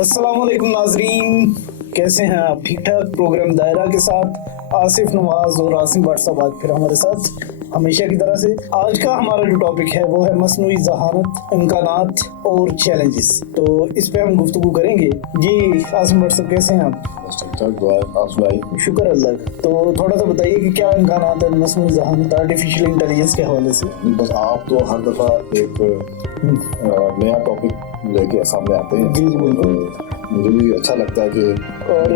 अस्सलाम वालेकुम नाजरीन, कैसे हैं आप? ठीक ठाक। प्रोग्राम दायरा के साथ आसिफ नवाज और आसिम भट्ट साहब आज फिर हमारे साथ हमेशा की तरह से। आज का हमारा जो टॉपिक है वो है मसनूई ज़हानत, इम्कानात और चैलेंजेस। तो इस पे हम गुफ्तगू करेंगे। जी आसिम भट्ट साहब, कैसे हैं आप? ठीक ठाक, दुआ आप सुनाइए। शुक्र अल्लाह का। तो थोड़ा सा बताइए कि क्या इम्कानात है मसनूई ज़हानत, आर्टिफिशियल इंटेलिजेंस के हवाले से। बस आप तो हर दफ़ा एक नया टॉपिक लेके सामने आते हैं। जी बिल्कुल। मुझे भी अच्छा लगता है कि और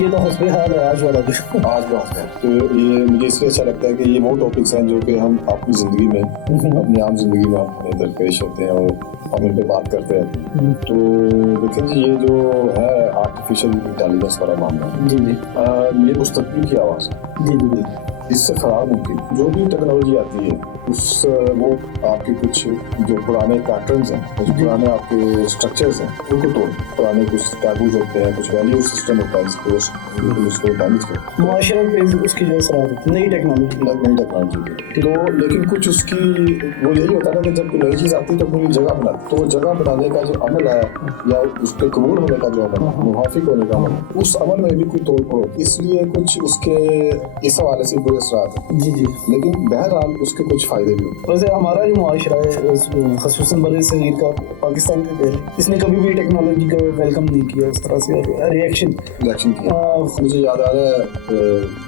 ये तो हस्बे हाल है आज वाला भी। आज बात है तो ये मुझे इसलिए अच्छा लगता है कि ये वो टॉपिक्स हैं जो कि हम अपनी ज़िंदगी में, अपनी आम जिंदगी में हमें दरपेश होते हैं और हम इन पे बात करते हैं। तो देखिए जी, ये जो है आर्टिफिशियल इंटेलिजेंस वाला मामला, जी जी ये मुस्तकबिल की आवाज़ है। जी जी इससे खराब मुमकिन जो भी टेक्नोलॉजी आती है उस वो आपके कुछ जो पुराने पैटर्न्स हैं, जो पुराने आपके स्ट्रक्चर्स हैं, उनको तोड़, पुराने कुछ टैबूज होते हैं, कुछ वैल्यू सिस्टम होता है, उसको डैमेज कर मुआशरा पे उसकी जो असरात होते हैं नई टेक्नोलॉजी के। तो लेकिन कुछ उसकी वो यही होता है ना कि जब कोई नई चीज़ आती है तो पूरी जगह बनाती, तो वो जगह बनाने का जो अमल है या उसके कबूल होने का जो अमल है, मुवाफिक होने का अमल, उस अमल में भी कोई तोड़ फोड़, इसलिए कुछ उसके इस हवाले से बुरे असरात हैं। जी जी। लेकिन बहरहाल उसके कुछ फायदे भी होते हैं। वैसे हमारा जो मुआशरा है ख़ुसूसन बरे-ए-सग़ीर का, पाकिस्तान का पहले, इसने कभी भी टेक्नोलॉजी का वेलकम नहीं किया उस तरह से, रिएक्शन किया। मुझे याद आ रहा है,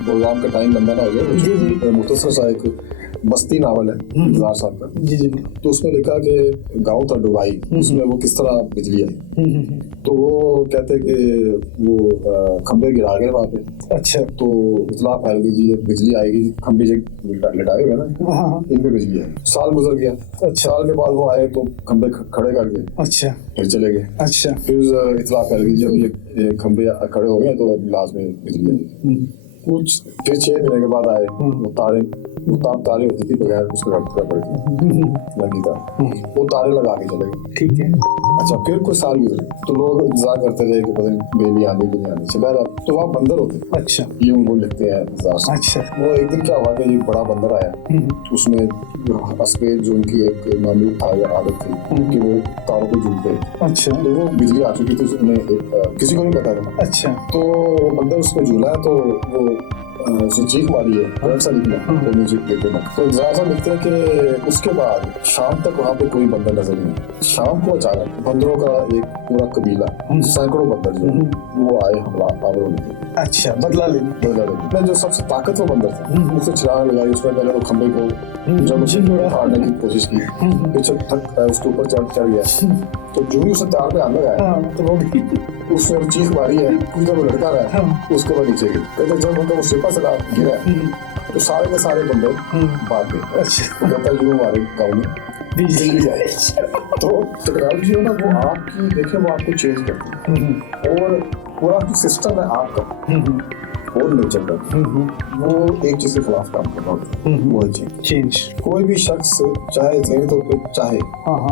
प्रोग्राम का टाइम लंबा ना हो जाए, जी जी मुख्तसर सा एक बस्ती नावल है इंतजार साहब का। जी जी। तो उसमें लिखा कि गांव था डुबाई, उसमें वो किस तरह बिजली आई। तो वो कहते हैं कि वो खंबे गिरा गए वहाँ पे। अच्छा। तो इतला फैल गई जी, बिजली आएगी, खंबे लटाए हुए ना, इन पे बिजली आई। साल गुजर गया। अच्छा। साल के बाद वो आए तो खंबे खड़े कर गए। अच्छा। फिर चले गए। अच्छा। फिर इतला फैल गई, जब ये खंबे खड़े हो गए तो लास्ट में बिजली आई। कुछ फिर 6 महीने के बाद आए, वो तारे होती थी बगैर उसके रखा पड़ती लगी था, वो तारे लगा के चले गए। ठीक है। अच्छा, फिर कुछ साल गुजरे तो लोग इंतजार करते रहे कि पता नहीं बिजली आने की नहीं आने से। बहरहाल तो वहाँ बंदर होते। अच्छा। ये उनको लिखते हैं इंतजार से। अच्छा। वो एक दिन क्या हुआ कि एक बड़ा बंदर आया, उसमें असपेद जो उनकी एक मामूली आदत थी कि वो तारों पे झूलते। अच्छा। तो वो बिजली आ चुकी थी, उन्हें किसी को नहीं पता था। अच्छा। तो बंदर उस पर झूला तो वो उसने चीख मारी है, करंट सा निकला, वो म्यूजिक लेके मत। तो ज़्यादा लिखते हैं कि उसके बाद शाम तक वहाँ पे कोई बंदर नजर नहीं आया। शाम को अचानक बंदरों का एक पूरा कबीला, सैकड़ों बंदर जो वो आए हमला होने के। अच्छा, बदला लेने जो सबसे ताकतवर बंदर था उसने छलांग लगाई। उसने पहले तो खंबे को जब उठाने की कोशिश की, पीछे तक उसके ऊपर चढ़ गया। तो जो ही उसे तार पे आने लगा तो वो भी उसने चीख मारी है, जब लड़का रहा है उसके बाद नीचे गिर। तो जब वो सिपा से गिरा तो सारे के सारे बंदर भाग गए। अच्छा। कहता है हमारे गाँव में बिजली जाए। तो टेक्नोलॉजी है ना, वो आपकी देखे वो आपको चेंज करती है और पूरा जो सिस्टम है आपका और नेचर का, वो एक चीज के खिलाफ काम कर रहा है, वो चेंज। कोई भी शख्स चाहे ज़हनी तौर पे चाहे,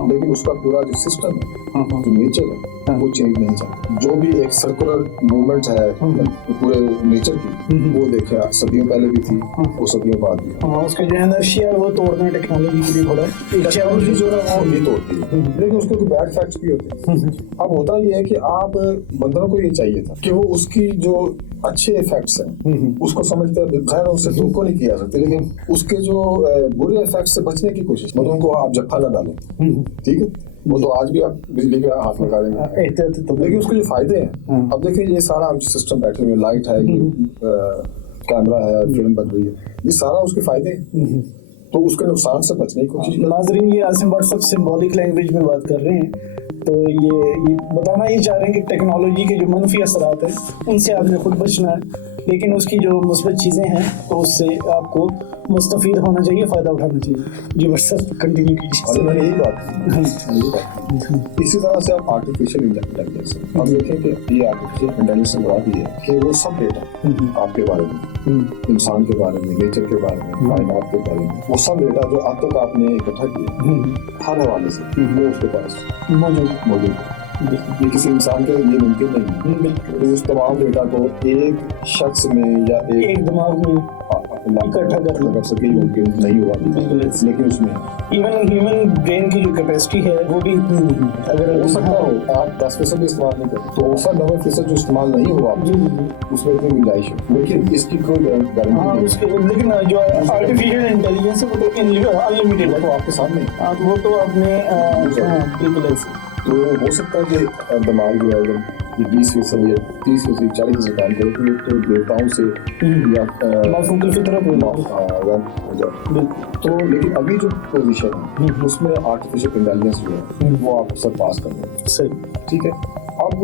लेकिन उसका पूरा जो सिस्टम है, जो नेचर है, वो चेंज नहीं चाहता। जो भी एक सर्कुलर मूवमेंट है पूरे नेचर की, वो देखे सदियों पहले भी थी, वो सदियों बाद भी। उसका जो इनर्शिया है वो तोड़ना टेक्नोलॉजी के लिए थोड़ा टेक्नोलॉजी जो है वो नहीं तोड़ती है, लेकिन उसके कुछ बैड फैक्ट्स भी होते हैं। अब होता ये है कि आप बंदरों को ये चाहिए था कि वो उसकी जो अच्छे इफेक्ट्स हैं उसको समझते हैं, खैर उससे तुमको नहीं किया सकते, लेकिन उसके जो बुरे इफेक्ट्स से बचने की कोशिश, मतलब उनको आप जफ्फा ना डालें, ठीक है। वो तो आज भी आप बिजली के हाथ में डालेंगे, लेकिन उसके जो फायदे हैं, अब देखिए ये सारा सिस्टम बैठे हुए, लाइट है, कैमरा है, फिल्म बन रही है, ये सारा उसके फायदे हैं। तो उसके नुकसान से बचने की कोशिश। नाज़रीन, ये आसिम भट्ट साहब सिंबॉलिक लैंग्वेज में बात कर रहे हैं, तो ये बताना ही चाह रहे हैं कि टेक्नोलॉजी के जो मनफी असरात हैं उनसे आपने खुद बचना है, लेकिन उसकी जो मुस्बत चीज़ें हैं तो उससे आपको मुस्तफ़ीद होना चाहिए, फ़ायदा उठाना चाहिए। जी बस सर, कंटिन्यू कीजिए। मैंने यही बात इसी तरह से आप आर्टिफिशियल इंटेलिजेंस, अब देखें कि ये आर्टिफिशियल इंटेलिजेंस बड़ा भी है कि वो सब डेटा आपके बारे में, इंसान के बारे में, नेचर के बारे में, कायनात के बारे में, वो सब डेटा जो अब तक आपने इकट्ठा किया हर हवाले से, वो उसके पास मौजूद। ये किसी इंसान के लिए मुमकिन नहीं है। तो उस तमाम डेटा को एक शख्स में या एक दिमाग में इकट्ठा कर सके मुमकिन नहीं हुआ, लेकिन उसमें इवन ह्यूमन ब्रेन की जो कैपेसिटी है वो भी इतनी नहीं है। अगर हो सकता हो आप 10% भी इस्तेमाल नहीं करते तो औसत 90% जो इस्तेमाल नहीं हुआ उसमें इतनी गुंजाइश है, लेकिन इसकी कोई गारंटी नहीं। उसके लेकिन जो आर्टिफिशियल इंटेलिजेंस है वो तो अनलिमिटेड है, तो आपके सामने वो तो आपने बिल्कुल ऐसे तो हो सकता है कि दिमाग जो है ये 20% या 30% 40% काम करे तो देवताओं से या माफूकुल फितरत तो, लेकिन अभी जो पोजीशन है उसमें आर्टिफिशियल इंटेलिजेंस जो है वो आप सब पास कर रहे हैं, सही, ठीक है। अब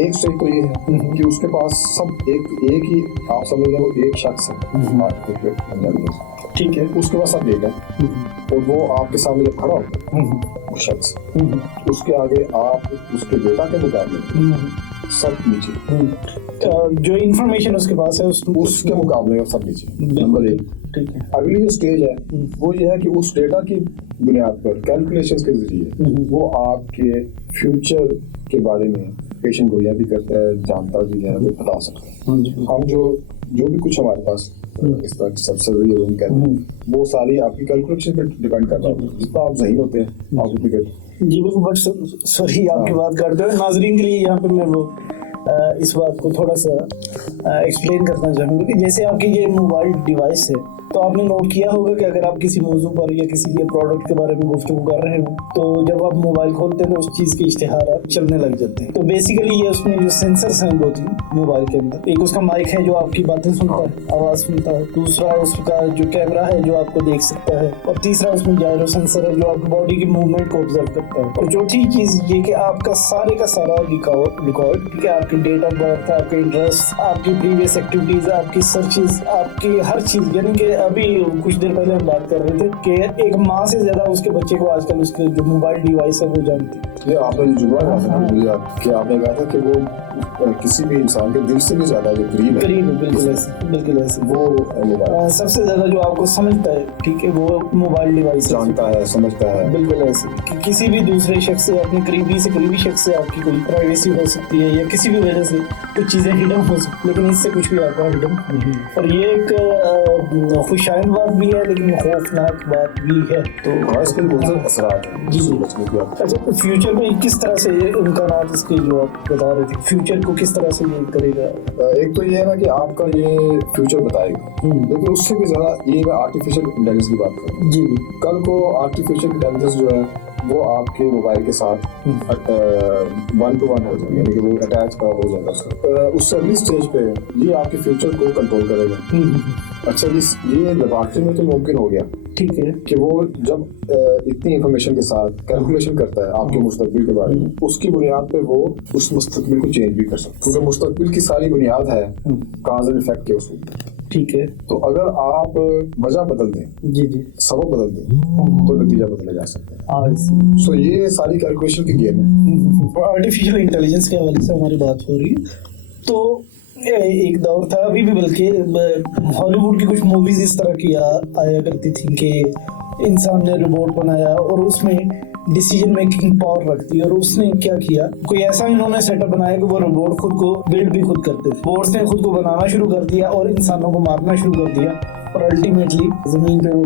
एक स्टेज तो ये है कि उसके पास सब एक ही आप समझ रहे हो, एक शख्स है आर्टिफिशियल इंटेलिजेंस, ठीक है, उसके पास सब डेटा है और वो आपके सामने जब खड़ा होता है वो शख्स, उसके आगे आप उसके डेटा के मुकाबले सब नीचे, जो इंफॉर्मेशन उसके पास है उसके मुकाबले में सब नीचे, नंबर 1। ठीक है, अगली जो स्टेज है वो ये है कि उस डेटा की बुनियाद पर कैलकुलेशंस के जरिए वो आपके फ्यूचर के बारे में पेशेंट गोइयां भी करता है, जानता भी है, वो बता सकता है। हम जो भी कुछ हमारे पास इस तरह सब्सिडी रूम कहते हैं वो सारी आपकी कैलकुलेशन पे डिपेंड करता है, जितना आप ज़हीन होते हैं आप उतनी करते। जी बिल्कुल, बट सॉरी आपकी बात करते हुए नाजरीन के लिए यहाँ पे मैं वो इस बात को थोड़ा सा एक्सप्लेन करना चाहूँगा कि जैसे आपकी ये मोबाइल डिवाइस है तो आपने नोट किया होगा कि अगर आप किसी मौजू पर या किसी के प्रोडक्ट के बारे में गुफ्तगू कर रहे हो तो जब आप मोबाइल खोलते हैं तो उस चीज़ के इश्तिहार चलने लग जाते हैं। तो बेसिकली ये उसमें जो सेंसर्स हैं 2-3 मोबाइल के अंदर, एक उसका माइक है जो आपकी बातें सुनता है, आवाज़ सुनता है, दूसरा उसका जो कैमरा है जो आपको देख सकता है, और तीसरा उसमें जायरो सेंसर है जो आपकी बॉडी की मूवमेंट को ऑब्जर्व करता है, और चौथी चीज़ ये कि आपका सारे का सारा रिकॉर्ड, ठीक है, आपकी डेट ऑफ बर्थ, आपके इंटरेस्ट, आपकी प्रीवियस एक्टिविटीज, आपकी सर्चेज, आपकी हर चीज़, यानी कि अभी कुछ देर पहले हम बात कर रहे थे कि एक माँ से ज्यादा उसके बच्चे को आजकल उसके जो मोबाइल डिवाइस है वो जानती है। ये आपने जो जुमला कहा था कि आपने कहा था कि वो किसी भी इंसान के दिल से भी ज्यादा जो करीब है, बिल्कुल ऐसे वो मोबाइल सबसे ज्यादा जो आपको समझता है, ठीक है, वो मोबाइल डिवाइस जानता है, समझता है। बिल्कुल ऐसे कि किसी भी दूसरे शख्स से, अपने करीबी से करीबी शख्स से आपकी कोई प्राइवेसी हो सकती है या किसी भी वजह से कुछ चीजें हिडन हो सकती, लेकिन इससे कुछ भी आपका हिडन नहीं। और ये एक खुशाइन बात भी है लेकिन खौफनाक बात भी है। तो इसके बहुत असरात हैं जी। अच्छा, फ्यूचर में किस तरह से इम्कानात इसके जो आप बता रहे थे, फ्यूचर को किस तरह से ये करेगा? एक तो ये है ना कि आपका ये फ्यूचर बताएगा, लेकिन उससे भी ज्यादा ये आर्टिफिशियल इंटेलिजेंस की बात करें जी। कल को आर्टिफिशियल इंटेलिजेंस जो है वो आपके मोबाइल के साथ 1-to-1 हो जाएगा, यानी कि वो अटैच हो जाएगा उसका। उससे अगली स्टेज पे ये आपके फ्यूचर को कंट्रोल करेगा। अच्छा, ये लेबॉर्ट्री में तो मुमकिन हो गया, ठीक है, कि वो जब इतनी इंफॉर्मेशन के साथ कैलकुलेशन करता है आपके मुस्तकबिल के बारे में, उसकी बुनियाद पे वो उस मुस्तकबिल को चेंज भी कर सकता है, क्योंकि मुस्तकबिल की सारी बुनियाद है काज़ल इफेक्ट के उसूल। ठीक है, तो अगर आप वजह बदल दें, जी, सबब बदल दें तो नतीजा बदला जा सकता है। सो ये सारी कैलकुलेशन की गेम है। आर्टिफिशियल इंटेलिजेंस के हवाले से हमारी बात हो रही है। तो एक दौर था, अभी भी बल्कि हॉलीवुड की कुछ मूवीज इस तरह की आया करती थी कि इंसान ने रोबोट बनाया और उसमें डिसीजन मेकिंग पावर रखती है, और उसने क्या किया, कोई ऐसा इन्होंने सेटअप बनाया कि वो रोबोट खुद को बिल्ड भी खुद करते थे। रोबोट्स ने खुद को बनाना शुरू कर दिया और इंसानों को मारना शुरू कर दिया और अल्टीमेटली जमीन पे वो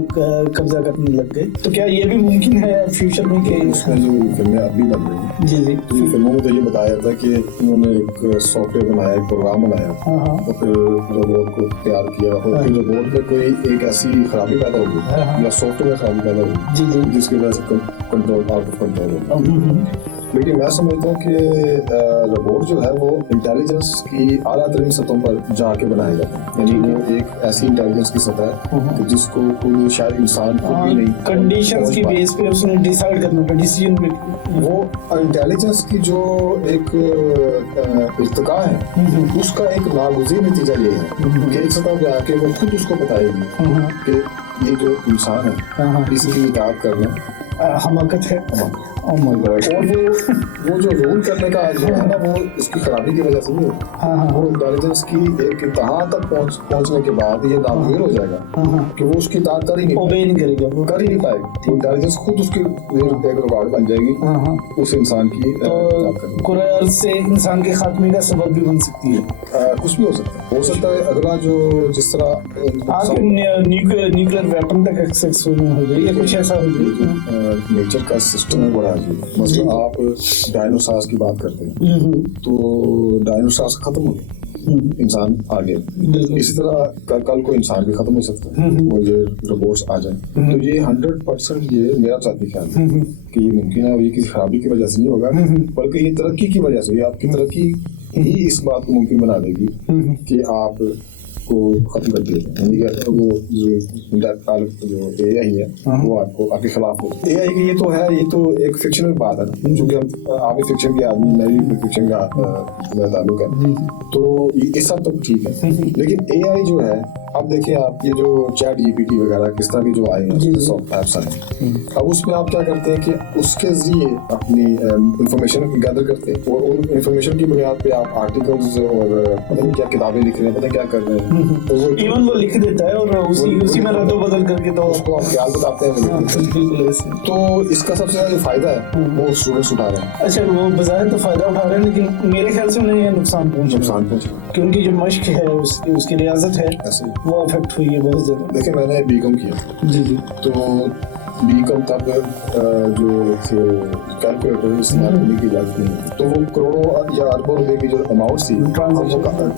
कब्जा करने लग गए। तो क्या ये भी मुमकिन है फ्यूचर में कि उसमें जो फिल्में अभी बन रही हैं, जी, तो फिल्मों में तो ये बताया था कि उन्होंने एक सॉफ्टवेयर बनाया, एक प्रोग्राम बनाया, और फिर रोबोट को तैयार किया, और फिर रोबोट में कोई एक ऐसी खराबी पैदा हो गई या सॉफ्टवेयर में खराबी पैदा हो गई जिसकी वजह से कंट्रोल आउट ऑफ कंट्रोल हो। लेकिन मैं समझता हूँ कि रोबोट जो है वो इंटेलिजेंस की आला तरीन सतहों पर जाके बनाया जाता है, यानी वो एक ऐसी इंटेलिजेंस की सतह है जिसको कोई शायद इंसान को भी नहीं, कंडीशंस की बेस पे उसने डिसाइड करना था, डिसीजन मेकिंग। वो इंटेलिजेंस की जो एक इर्तिका है उसका एक नागुज़ीर नतीजा ये है कि एक सतह पे आके वो खुद उसको बताएगी कि ये जो इंसान है इसकी इताअत करना हमाकत है। और वो जो रोल करने का जो है ना, वो इसकी खराबी की वजह से नहीं होता। वो इंटेलिजेंस की एक इंतहा तक पहुंचने के बाद ये नामुमकिन हो जाएगा कि वो उसकी इताअत कर ही नहीं करेगा, वो कर ही नहीं पाएगा। वो इंटेलिजेंस खुद उसकी एक रुकावट बन जाएगी उस इंसान की। तो कुरान से इंसान के खात्मे का सबब भी बन सकती है। कुछ भी हो सकता है अगला जो जिस तरह न्यूक्लियर वेपन तक एक्सेस हो जाए या कुछ ऐसा हो जाए। नेचर का सिस्टम है बड़ा अजीब। मतलब आप डायनासोर्स की बात करते हैं तो डायनासोर्स खत्म हो गए, इंसान आ गया। इसी तरह कल को इंसान भी खत्म हो सकता है, वो ये रोबोट्स आ जाए। तो ये 100% ये मेरा साथी ख्याल है कि ये मुमकिन है। ये किसी खराबी की वजह से नहीं होगा, बल्कि ये तरक्की की वजह से, ये आपकी तरक्की ही इस बात को मुमकिन बना देगी कि आप को खत्म कर दिया जाए। यानी कि वो जो एआई है वो आपके खिलाफ हो। एआई की ये तो एक फिक्शनल बात है ना, क्योंकि आप भी फिक्शन के आदमी, मैं भी फिक्शन का ताल्लुक है, तो इस सब तो ठीक है। लेकिन एआई जो है, अब देखिए आप ये जो चैट जीपीटी वगैरह किस तरह के जो आए हैं सॉफ्ट ऐप्स आए, अब उसमें आप क्या करते हैं कि उसके जरिए अपनी इंफॉर्मेशन गैदर करते हैं और उन इंफॉर्मेशन की बुनियाद पे आप आर्टिकल्स और पता नहीं क्या किताबें लिख रहे हैं, पता नहीं क्या कर रहे हैं, तो इवन वो लिख देता है और उसी में रद्द बदल करके तो उसको आप ख्याल बताते हैं। तो इसका सबसे ज्यादा जो फायदा है वो स्टूडेंट्स उठा रहे हैं। अच्छा, वो बजाय तो फायदा उठा रहे हैं, लेकिन मेरे ख्याल से उन्हें नुकसान पहुंचा कि उनकी जो मश्क है उसकी रियाजत है वो अफेक्ट हुई है बहुत ज्यादा। देखिए मैंने बीकॉम किया जी, तो बीकॉम तब जो कैलकुलेटर इस्तेमाल करने की इजाजत नहीं, तो वो करोड़ों या अरबों रुपए की जो अमाउंट थी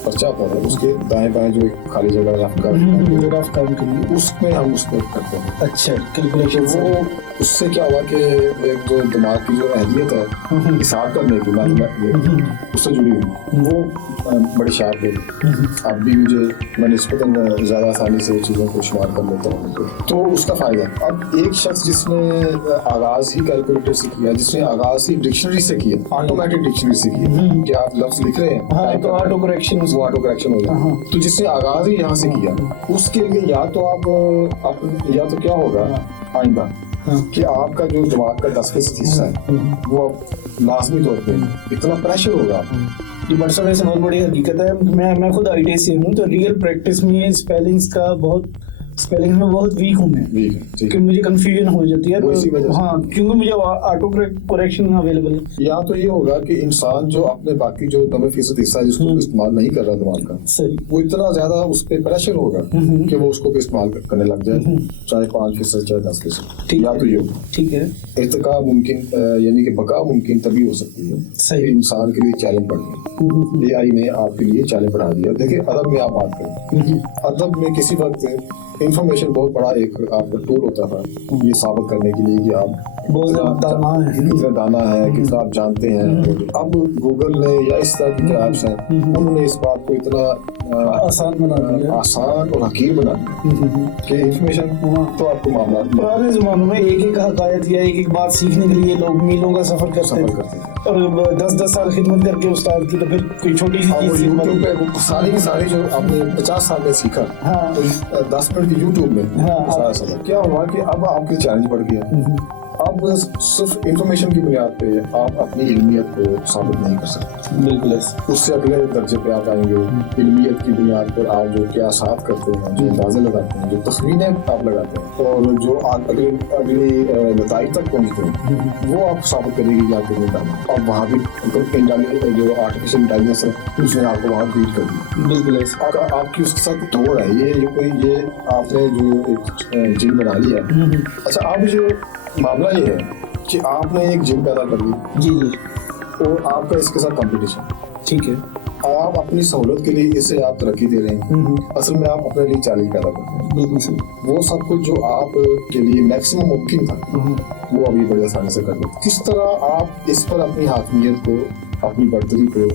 पर्चा होता था, उसके दाएं बाएं जो खाली जगह रफ कर उसमें हम उसको करते हैं। अच्छा, कैलकुलेशन वो उससे क्या हुआ कि एक जो दिमाग की जो अहलियत है हिसाब करने की उससे जुड़ी हुई वो बड़ी शार्प है। अब भी मैं निस्बतन ज़्यादा आसानी से चीज़ों को शुमार कर लेता हूँ, तो उसका फ़ायदा। अब एक शख्स जिसने आगाज़ ही कैलकुलेटर से किया, जिसने आगाज़ ही डिक्शनरी से किया, ऑटोमेटिक डिक्शनरी से किया कि आप लफ्ज़ लिख रहे हैं तो ऑटो करेक्शन हो जाए, तो जिसने आगाज़ ही यहाँ से किया उसके लिए या तो आप या तो क्या होगा आइंदा कि आपका जो दिमाग का 10% हिस्सा है वो अब लाजमी तौर पे इतना प्रेशर होगा। ये बरसों में से बहुत बड़ी हकीकत है। मैं खुद आईटी से हूँ, तो रियल प्रैक्टिस में स्पेलिंग में बहुत वीक हूँ मैं, क्योंकि मुझे कंफ्यूजन हो जाती है। तो हाँ, क्योंकि मुझे ऑटो करेक्शन अवेलेबल है। या तो ये होगा कि इंसान जो अपने बाकी जो 90% हिस्सा है जिसको इस्तेमाल नहीं कर रहा दिमाग का, सही, वो इतना ज्यादा उस पर प्रेशर होगा कि वो उसको भी इस्तेमाल करने लग जाए, चाहे 5% चाहे 10%। या तो ये होगा, ठीक है, इर्तिका मुमकिन यानी कि बका मुमकिन तभी हो सकती है सही इंसान के लिए चैलेंज बढ़ गया। एआई ने आपके लिए चैलेंज बढ़ा दिया। देखिए अदब में आप बात करें, अदब में किसी वक्त इंफॉर्मेशन बहुत बड़ा एक आपका टूल होता था ये साबित करने के लिए कि आप कितना दाना है, कितना आप जानते हैं। अब गूगल ने या इस तरह की ऐप्स हैं उन्होंने इस बात को इतना आसान बना दिया, आसान और हकीर बना दिया कि इंफॉर्मेशन तो आपको मामला। पुराने जमानों में एक हकायत या एक बात सीखने के लिए लोग मीलों का सफर करते थे और 10-10 साल खिदमत करके उस्ताद की, तो फिर कोई छोटी सी चीज यूट्यूब पे सारी जो आपने 50 साल में सीखा, तो 10 मिनट की यूट्यूब में क्या हुआ कि अब आपके चैलेंज बढ़ गया। अब सिर्फ इंफॉर्मेशन की बुनियाद पे आप अपनी इल्मियत को साबित नहीं कर सकते। बिल्कुल, उससे अगले दर्जे पे आप आएंगे। इल्मियत की बुनियाद पर आप जो क्यासात करते हैं, जो अंदाजे लगाते हैं, जो तखमीने आप लगाते हैं और जो अगली नताइज तक पहुँचते हैं वो आप साबित करेंगे कि आपको नहीं करना। अब वहाँ भी जो आर्टिफिशियल इंटेलिजेंस है उसने आपको वहाँ बीट कर दी। बिल्कुल, आपकी उसके साथ दौड़ है, ये आपने जो एक जिम बना लिया। अच्छा, आप जो मामला ये है कि आपने एक जिम पैदा कर ली जी और आपका इसके साथ कंपटीशन, ठीक है, आप अपनी सहूलत के लिए इसे आप तरक्की दे रहे हैं, असल में आप अपने लिए चैलेंज पैदा करते हैं। बिल्कुल सही। वो सब कुछ जो आप के लिए मैक्सिमम मुमकिन था वो अभी बड़ी आसानी से कर देते। किस तरह आप इस पर अपनी हाकमियत को, अपनी बढ़तरी को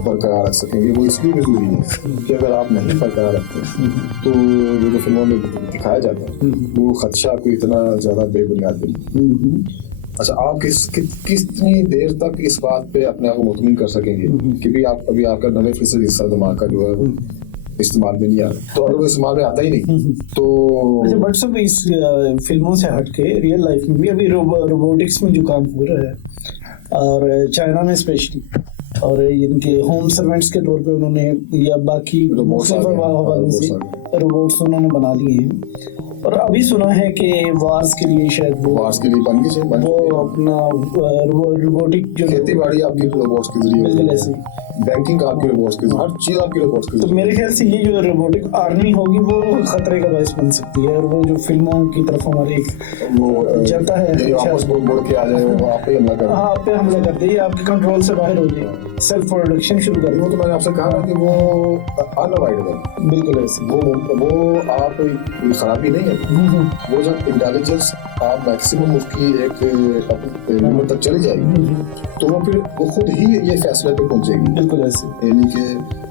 बरकरार रख सकेंगे, वो इसलिए भी जरूरी है कि अगर आप नहीं बरकरार रखते तो वो जो फिल्मों में दिखाया जाता है वो खदशा को इतना ज्यादा बेबुनियाद नहीं। अच्छा, आप कितनी देर तक इस बात पे अपने आप को मुतमिन कर सकेंगे कि भी आप अभी आपका 90% हिस्सा दिमाग का जो है इस्तेमाल में नहीं आ रहा, तो अगर वो इस्तेमाल में आता ही नहीं तो अच्छा, बट सब इस फिल्मों से हटके रियल लाइफ में भी अभी रोबोटिक्स में जो काम हो रहा है और चाइना में स्पेशली, और इनके होम सर्वेंट्स के तौर पे उन्होंने या बाकी रोबोट्स उन्होंने बना लिए हैं। और अभी सुना है कि वार्स के लिए शायद वार्स के लिए बन गए वो अपना रोबोटिक जो खेती बाड़ी आपकी रोबोट्स के जरिए, बिल्कुल ऐसे बैंकिंग आपके रोबोट्स के, हर चीज आपकी रोबोट्स के तो जरिए। मेरे ख्याल से ये जो रोबोटिक आर्मी होगी वो खतरे का बायस बन सकती है, और वो जो फिल्मों की तरफ हमारे वो जाता है वापस मुड़ के आ जाए, वो आप पे हमला कर, हाँ आप पे हमला कर दे, आपके कंट्रोल से बाहर हो जाए, सेल्फ प्रोडक्शन शुरू कर दे। वो तो मैंने आपसे कहा ना कि वो अनअवॉइडेबल, बिल्कुल ऐसे वो आप खराबी नहीं है, वो जब इंटेलिजेंस आप मैक्सिमम उसकी एक लिमिट तक चली जाएगी तो वो फिर वो खुद ही ये फैसले पे पहुंचेगी, बिल्कुल ऐसे, यानी कि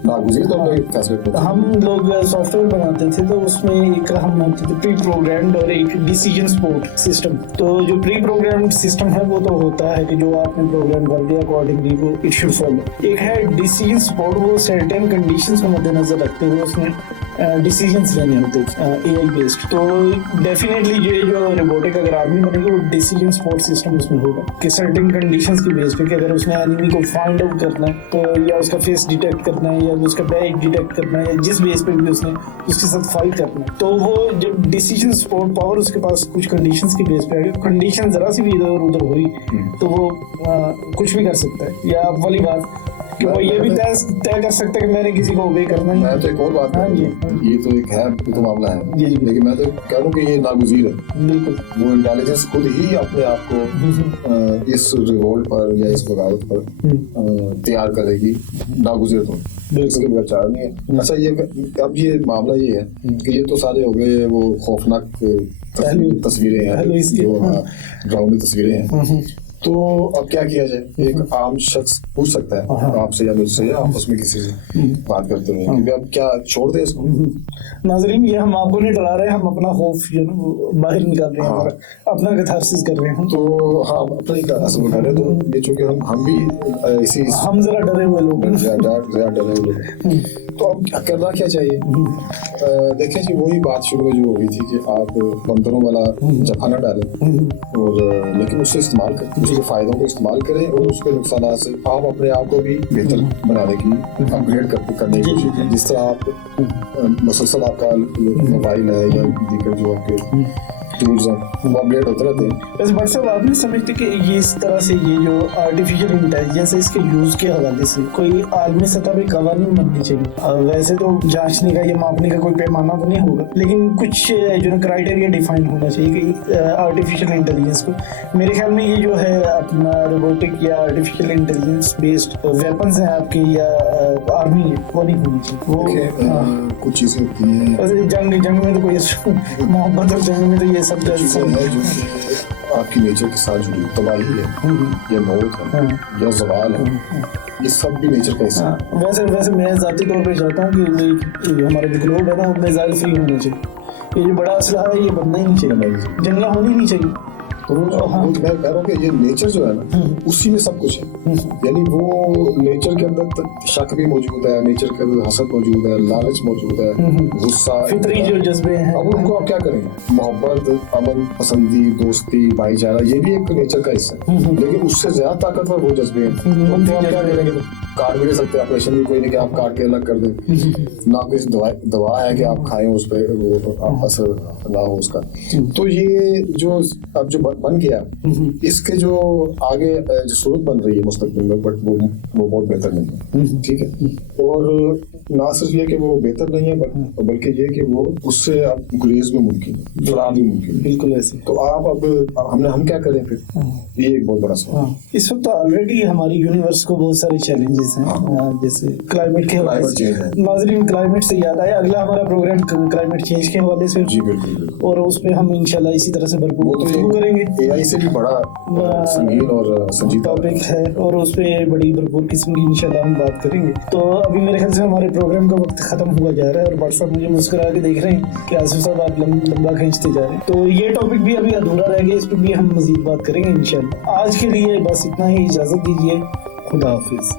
नागुज़ीर तो अपने फैसले पे पहुंचेगी। हम लोग सॉफ्टवेयर बनाते थे तो उसमें एक हम होते थे प्री प्रोग्राम्ड और एक डिसीजन सपोर्ट सिस्टम। तो जो प्री प्रोग्राम्ड सिस्टम है वो तो होता है कि जो आपने प्रोग्राम कर दिया अकॉर्डिंगली वो इट शुड फॉलो। एक है डिसीजन सपोर्ट, वो सर्टेन कंडीशंस को मद्देनजर रखते हुए उसमें डिसीजंस लेने होते एआई बेस्ड। तो डेफिनेटली ये जो रोबोटिक अगर आर्मी बनेगी वो डिसीजन सपोर्ट सिस्टम उसमें होगा कि सर्टेन कंडीशंस की बेस पे कि अगर उसने एनिमी को फाइंड आउट करना है तो या उसका फेस डिटेक्ट करना है या उसका बैग डिटेक्ट करना है या जिस बेस पे भी उसने उसके साथ फाइट करना है, तो वो जब डिसीजन सपोर्ट पावर उसके पास कुछ कंडीशंस की बेस पे आएगी, कंडीशन जरा सी भी इधर उधर हुई तो वो कुछ भी कर सकता है। या आप वाली बात कि वो ये भी तय कर सकता है कि मैंने किसी को ओबे करना ही। मैं तो एक और बात हाँ जी, ये तो एक है, ये तो मामला है जी, जी। लेकिन मैं तो कह रहा हूँ कि ये नागुज़ीर है, बिल्कुल वो इंटेलिजेंस खुद ही अपने आप को इस रिवोल्ट पर या इस बगावत पर तैयार करेगी, नागुज़ीर तो इसके बगैर चारा नहीं है। अच्छा, ये अब ये मामला ये है कि ये तो सारे हो गए वो खौफनाक तस्वीरें हैं, जो ड्राउनी तस्वीरें हैं। तो अब क्या किया जाए? एक आम शख्स पूछ सकता है आपसे या मुझसे या आपस में किसी से बात करते हुए कि अब क्या छोड़ दे इसको? नाज़रीन, ये हम आपको नहीं डरा रहे, हम अपना खौफ जो ना बाहर निकाल रहे हैं, अपना कैथारसिस कर रहे हैं। तो हाँ, अपना ही असल में कर रहे हैं। तो ये चूंकि हम भी इसी हम जरा डरे हुए लोग हैं, ज्यादा डरे हुए लोग, तो अब करना क्या चाहिए? देखिए जी, वही बात शुरू में जो हो गई थी कि आप बंदरों वाला जफा न डालें, और लेकिन उससे इस्तेमाल करें, उसके फायदों को इस्तेमाल करें और उसके नुकसान से आप अपने आप को भी बेहतर बनाने की, अपग्रेड करने की कोशिश करें। जिस तरह आप मसलसल आपका मोबाइल है या दीगर जो आपके टूल्स हैं वो अपडेट होते रहते हैं। वैसे बट साहब, आप नहीं समझते कि ये इस तरह से ये जो आर्टिफिशियल इंटेलिजेंस है इसके यूज के हवाले से कोई आलमी सतह पे कवानीन बननी चाहिए? वैसे तो जांचने का या मापने का कोई पैमाना तो नहीं होगा, लेकिन कुछ जो है क्राइटेरिया डिफाइन होना चाहिए कि आर्टिफिशियल इंटेलिजेंस को। मेरे ख्याल में ये जो है अपना रोबोटिक या आर्टिफिशियल इंटेलिजेंस बेस्ड वेपन्स हैं आपके या आर्मी है, वो नहीं होनी चाहिए। वो कुछ चीजें होती हैं, वैसे जंग में तो कोई मोहब्बत और जंग में तो ये सब चीजें हैं जो कि आपकी नेचर के साथ जुड़ी, तबाही है या मौत है या ज़वाल है, ये सब भी नेचर का हिस्सा है। वैसे मैं ज़ाती तौर पे चाहता हूँ कि हमारा जो ग्लोब है ना वो मिसाइल फ्री होना चाहिए। ये जो बड़ा असला है ये बनना ही नहीं चाहिए, जंगला होनी नहीं चाहिए। तो मैं कह रहा हूँ कि ये नेचर जो है ना उसी में सब कुछ है, यानी वो नेचर के अंदर शक भी मौजूद है, नेचर के अंदर हसद मौजूद है, लालच मौजूद है, गुस्सा, फितरी जो जज्बे हैं। अब उनको आप क्या करेंगे? मोहब्बत, अमन पसंदी, दोस्ती, भाईचारा, ये भी एक नेचर का हिस्सा है, लेकिन उससे ज्यादा ताकतवर वो जज्बे हैं। तो आप क्या करेंगे? काट भी नहीं सकते, ऑपरेशन भी कोई नहीं कि आप काट के अलग कर दें, ना कोई दवा है कि आप खाएं उस पर वो असर ना हो उसका। तो ये जो अब जो बन गया, इसके जो आगे जो सूरत बन रही है मुस्तकबिल में, बट वो बहुत बेहतर नहीं है, ठीक है। और ना सिर्फ ये कि वो बेहतर नहीं है, बल्कि ये कि वो उससे आप गुरेज में मुमकिन है, फरार भी मुमकिन है। बिल्कुल ऐसे। तो आप अब हम क्या करें फिर? ये एक बहुत बड़ा सवाल है। इस वक्त ऑलरेडी हमारी यूनिवर्स को बहुत सारे चैलेंजेस हैं, जैसे क्लाइमेट के हवाले से। नाज़रीन, क्लाइमेट से याद आया, अगला हमारा प्रोग्राम क्लाइमेट चेंज के हवाले से। जी बिल्कुल, और उस पे हम इंशाल्लाह इसी तरह से भरपूर गुफ्तगू करेंगे। एआई से भी बड़ा संगीन और संजीदा टॉपिक है और उस पे बड़ी भरपूर किस्म की इंशाल्लाह हम बात करेंगे। तो अभी मेरे ख्याल से हमारे प्रोग्राम का वक्त खत्म हुआ जा रहा है और व्हाट्सएप मुझे मुस्कुरा के देख रहे हैं कि आसिफ साहब आप लंबा खींचते जा रहे हैं। तो ये टॉपिक भी अभी अधूरा रह गया, इस पर भी हम मजीद बात करेंगे इंशाल्लाह। आज के लिए बस इतना ही, इजाजत दीजिए, खुदा हाफिज।